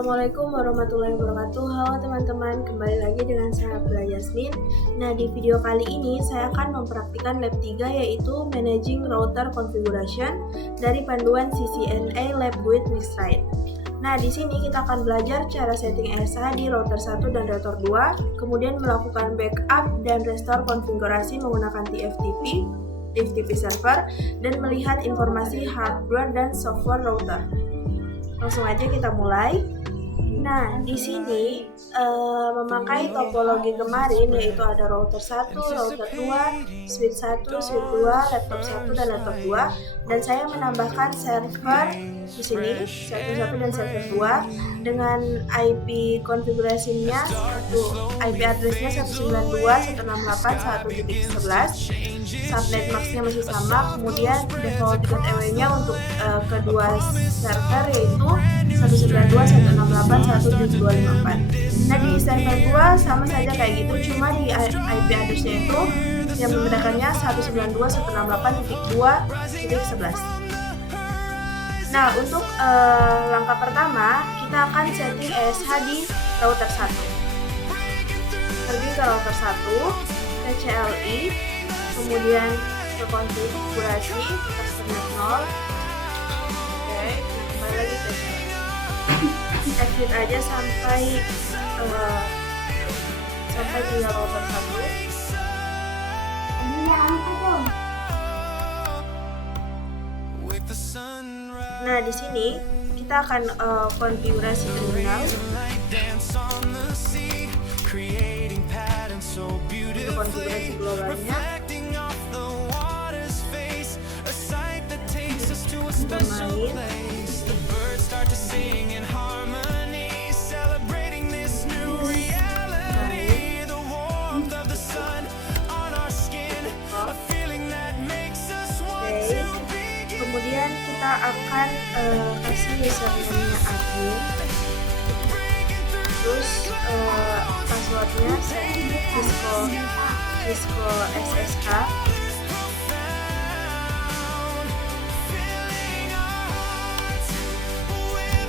Assalamualaikum warahmatullahi wabarakatuh. Halo teman-teman, kembali lagi dengan saya Abdullah Yasmin. Nah, di video kali ini saya akan mempraktikkan lab 3 yaitu Managing Router Configuration dari panduan CCNA Lab with Mixrite. Nah, di sini kita akan belajar cara setting ESA di router 1 dan router 2, kemudian melakukan backup dan restore konfigurasi menggunakan TFTP server, dan melihat informasi hardware dan software router. Langsung aja kita mulai. Nah, di sini memakai topologi kemarin yaitu ada router 1, router 2, switch 1, switch 2, laptop 1 dan laptop 2, dan saya menambahkan server di sini, server 1 dan server 2 dengan IP konfigurasinya IP addressnya 192.168.1.11, subnet maxnya masih sama, kemudian default gateway nya untuk kedua server yaitu 192.168.1.254. Nah, di server 2 sama saja kayak gitu, cuma di IP addressnya itu yang membedakannya 192.168.2.11. Nah, untuk langkah pertama kita akan setting ESH di router 1. Pergi ke router 1, ke CLI, kemudian ke konfigurasi, custom network. Oke, kembali lagi ke CLI. Exit aja sampai di router 1. Nah, di sini kita akan konfigurasi terminal. Untuk konfigurasi globalnya. Bermain. Kemudian kita akan kasih username-nya admin, terus passwordnya Cisco SSH,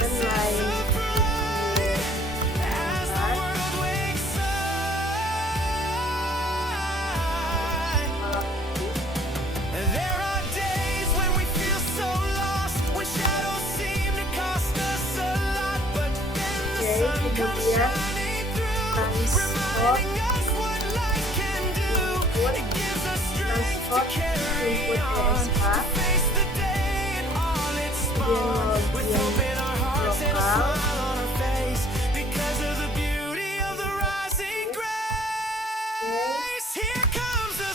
dan lain. Kemudian transport input ESH, kemudian login lokal,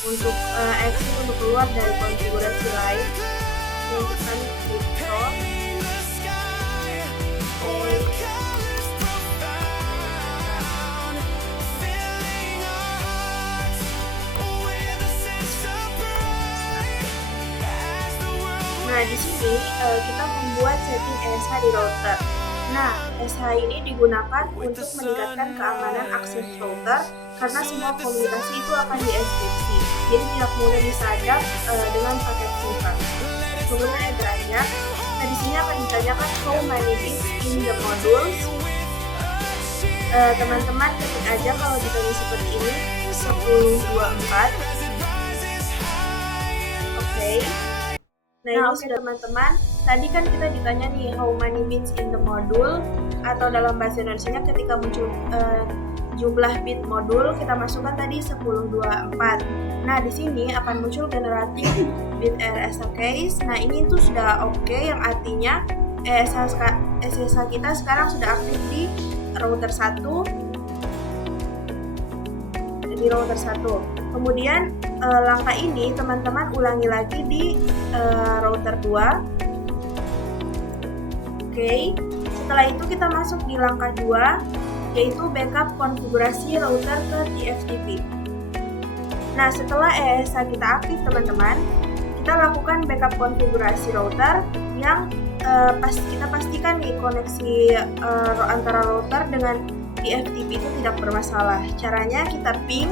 untuk exit untuk keluar dari konfigurasi lain lanjutkan klik stop. Nah, di sini kita membuat setting ESH di router. Nah, ESH ini digunakan untuk meningkatkan keamanan akses router karena semua komunikasi itu akan dienkripsi, jadi tidak mudah disadap dengan paket sniffer. Kemudian yang terakhir, nah di sini akan ditanyakan how many bits in the modules. Teman-teman ketik aja kalau ditanya seperti ini 1024. Oke. Nah, ini sudah teman-teman. Tadi kan kita ditanya nih how many bits in the module, atau dalam bahasa Indonesianya ketika muncul jumlah bit modul kita masukkan tadi 1024. Nah, di sini akan muncul generating bit ESH case. Nah, ini tuh sudah oke, yang artinya ESH kita sekarang sudah aktif di router 1. Kemudian langkah ini teman-teman ulangi lagi di router 2. Oke, setelah itu kita masuk di langkah 2 yaitu backup konfigurasi router ke TFTP. Nah, setelah ESH kita aktif teman-teman, kita lakukan backup konfigurasi router yang kita pastikan nih koneksi antara router dengan TFTP itu tidak bermasalah. Caranya kita ping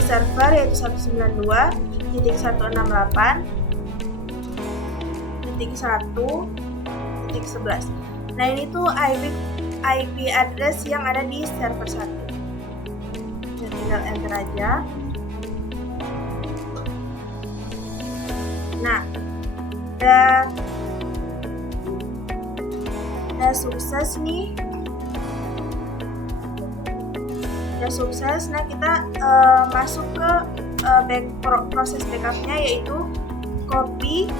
server yaitu 192.168.1.11. Nah, ini tuh IP address yang ada di server 1. Nah, tinggal enter aja. Nah, udah sukses nih. Udah sukses. Nah, kita masuk ke proses backupnya, yaitu copy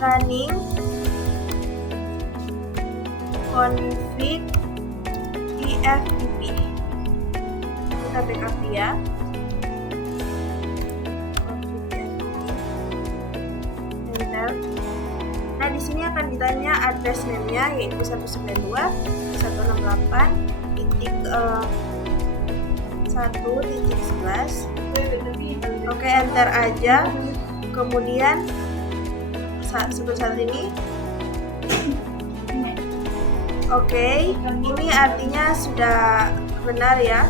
running config tftp. Kita backup dia. Enter. Nah, di sini akan ditanya address name-nya, yaitu 192.168.1.11. Oke, enter aja. Kemudian seperti saat ini. Oke, ini artinya sudah benar ya.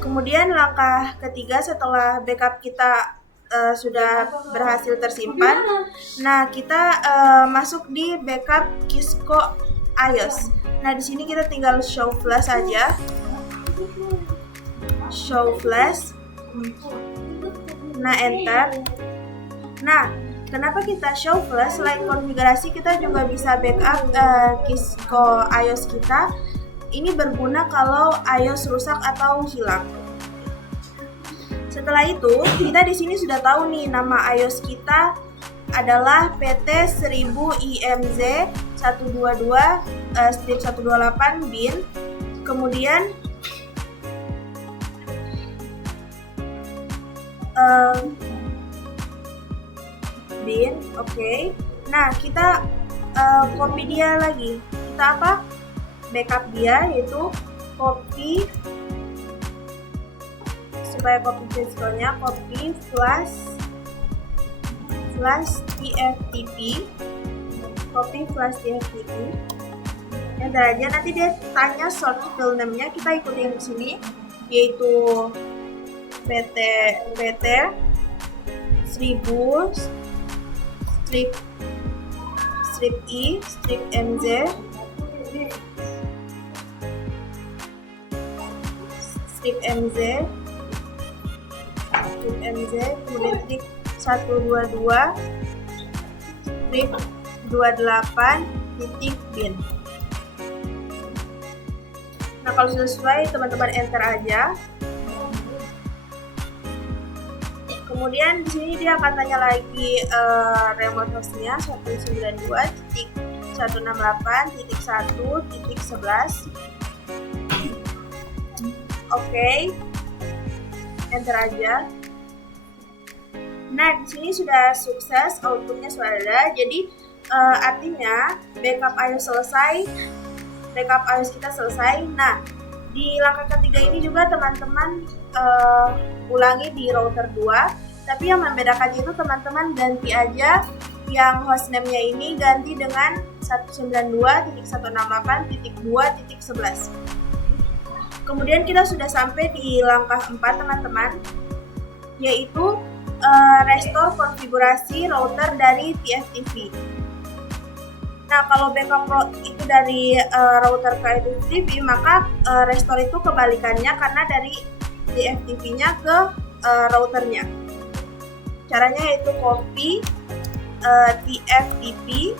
Kemudian langkah ketiga setelah backup kita sudah berhasil tersimpan. Nah, kita masuk di backup Kisco iOS. Nah, di sini kita tinggal show flash aja. Show flash. Nah, enter. Nah, kenapa kita show flash? Selain konfigurasi, kita juga bisa backup Kisco iOS kita. Ini berguna kalau iOS rusak atau hilang. Setelah itu, kita di sini sudah tahu nih nama iOS kita adalah PT1000IMZ 122-128 bin. Kemudian bin, oke. Nah, kita copy dia lagi. Kita apa? Backup dia, yaitu copy, supaya copy Kisco-nya, copy flash tftp, copy flash tftp. Enter aja. Nanti dia tanya source file name-nya, kita ikuti yang di sini, yaitu PT 1000 strip i strip mz kemudian strip 122 strip 28 bin. Nah, kalau sudah sesuai, teman-teman enter aja. Kemudian di sini dia akan tanya lagi remote hostnya 192.168.1.11. Oke, enter aja. Nah, di sini sudah sukses, outputnya sudah ada. Jadi artinya backup iOS kita selesai. Nah, di langkah ketiga ini juga teman-teman ulangi di router 2. Tapi yang membedakannya itu teman-teman ganti aja yang hostname-nya ini ganti dengan 192.168.2.11. Kemudian kita sudah sampai di langkah 4 teman-teman, yaitu restore konfigurasi router dari TFTP. Nah, kalau backup itu dari router ke TFTP, maka restore itu kebalikannya karena dari TFTP-nya ke routernya. Caranya yaitu copy TFTP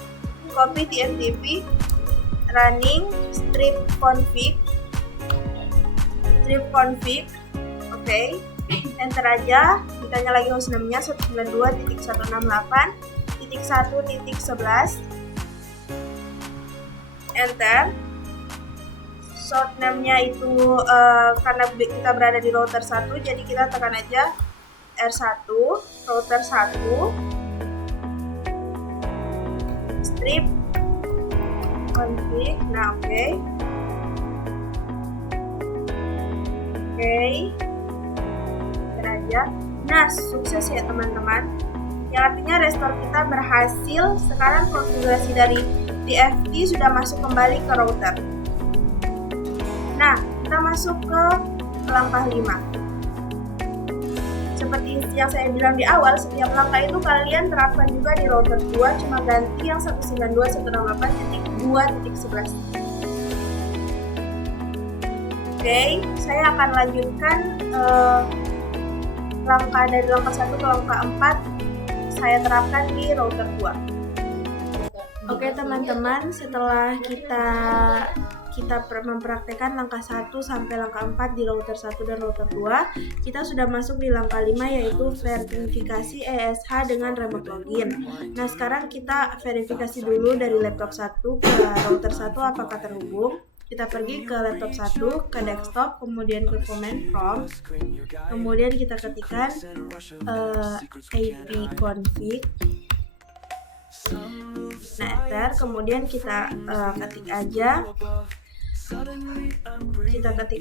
running strip config. Oke, enter aja. Ditanya lagi hostname-nya 192.168.1.11. Enter. Shortname-nya itu karena kita berada di router 1, jadi kita tekan aja R1, router 1, strip config. Nah, oke, enter aja. Nah, sukses ya teman-teman. Yang artinya restore kita berhasil. Sekarang konfigurasi dari TFT sudah masuk kembali ke router. Nah, kita masuk ke langkah 5. Seperti yang saya bilang di awal, setiap langkah itu kalian terapkan juga di router 2, cuma ganti yang 192.168.2.11. 2.11. Oke, saya akan lanjutkan langkah dari langkah 1 ke langkah 4 saya terapkan di router 2. Oke teman-teman, setelah kita mempraktekkan langkah 1 sampai langkah 4 di router 1 dan router 2, kita sudah masuk di langkah 5 yaitu verifikasi ESH dengan remote login. Nah, sekarang kita verifikasi dulu dari laptop 1 ke router 1 apakah terhubung. Kita pergi ke laptop 1, ke desktop, kemudian ke command prompt, kemudian kita ketikkan ipconfig. Nah, enter, kemudian kita ketik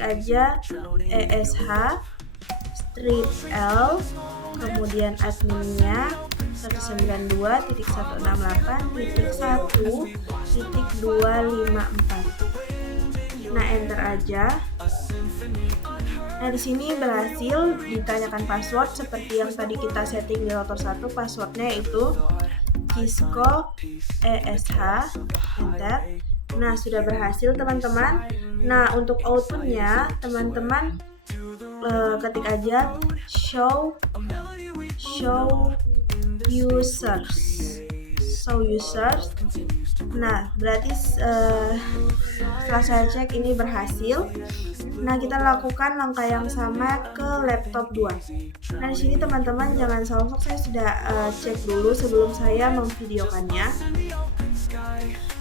aja ESH strip L, kemudian adminnya 192.168.1.254. Nah, enter aja. Nah, di sini berhasil ditanyakan password seperti yang tadi kita setting di router 1. Passwordnya itu Cisco ESH, enter. Nah, sudah berhasil teman-teman. Nah, untuk outputnya teman-teman ketik aja show users. Nah, berarti setelah saya cek ini berhasil. Nah, kita lakukan langkah yang sama ke laptop 2. Nah, di sini teman-teman jangan salfok, saya sudah cek dulu sebelum saya memvideokannya.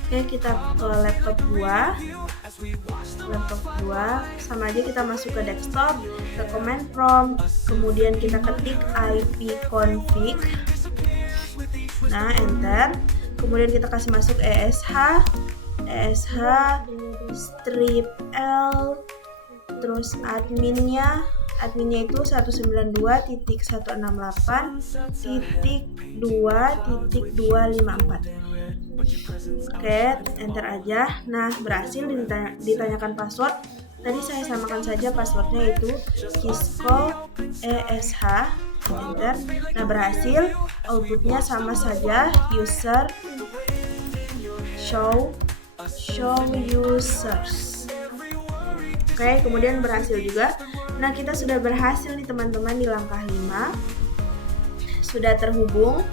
Oke, kita ke laptop 2. Sama aja kita masuk ke desktop, ke command prompt, kemudian kita ketik ipconfig. Nah, enter. Kemudian kita kasih masuk ESH strip L, terus adminnya itu 192.168.2.254. Oke, enter aja. Nah, berhasil ditanyakan password. Tadi saya samakan saja passwordnya itu Cisco ESH, enter. Nah, berhasil. Outputnya sama saja, user show users. Oke, kemudian berhasil juga. Nah, kita sudah berhasil nih teman-teman di langkah 5. Sudah terhubung.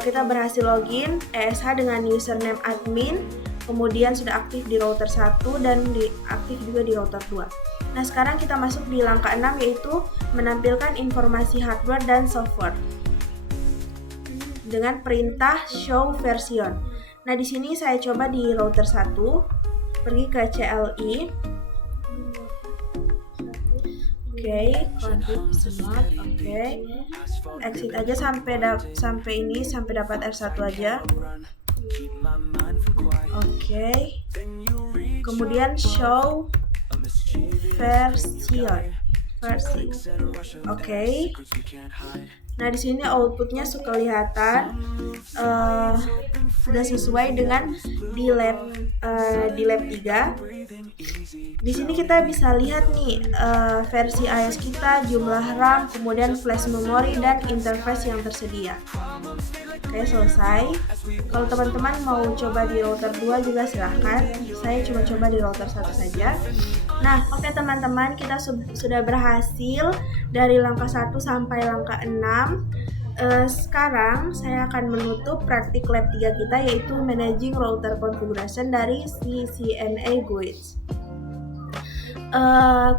Kita berhasil login ESH dengan username admin, kemudian sudah aktif di router 1 dan aktif juga di router 2. Nah, sekarang kita masuk di langkah 6 yaitu menampilkan informasi hardware dan software dengan perintah show version. Nah, di sini saya coba di router 1, pergi ke CLI. Oke, config smart. Oke, exit aja sampai dapat R1 aja. Oke, kemudian show versi. Oke. Nah, di sini outputnya kelihatan sudah sesuai dengan di lab 3. Di sini kita bisa lihat nih versi iOS kita, jumlah RAM, kemudian flash memori dan interface yang tersedia. Oke, selesai. Kalau teman-teman mau coba di router 2 juga silahkan. Saya cuma coba di router 1 saja. Nah, oke teman-teman, kita sudah berhasil dari langkah 1 sampai langkah 6. Sekarang saya akan menutup praktik lab 3 kita yaitu Managing Router Configuration dari CCNA Guides.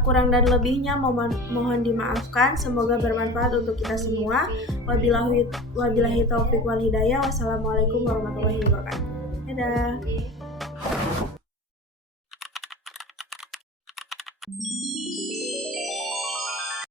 Kurang dan lebihnya mohon dimaafkan. Semoga bermanfaat untuk kita semua. Wabillahi taufiq wal hidayah. Wassalamualaikum warahmatullahi wabarakatuh. Dadah.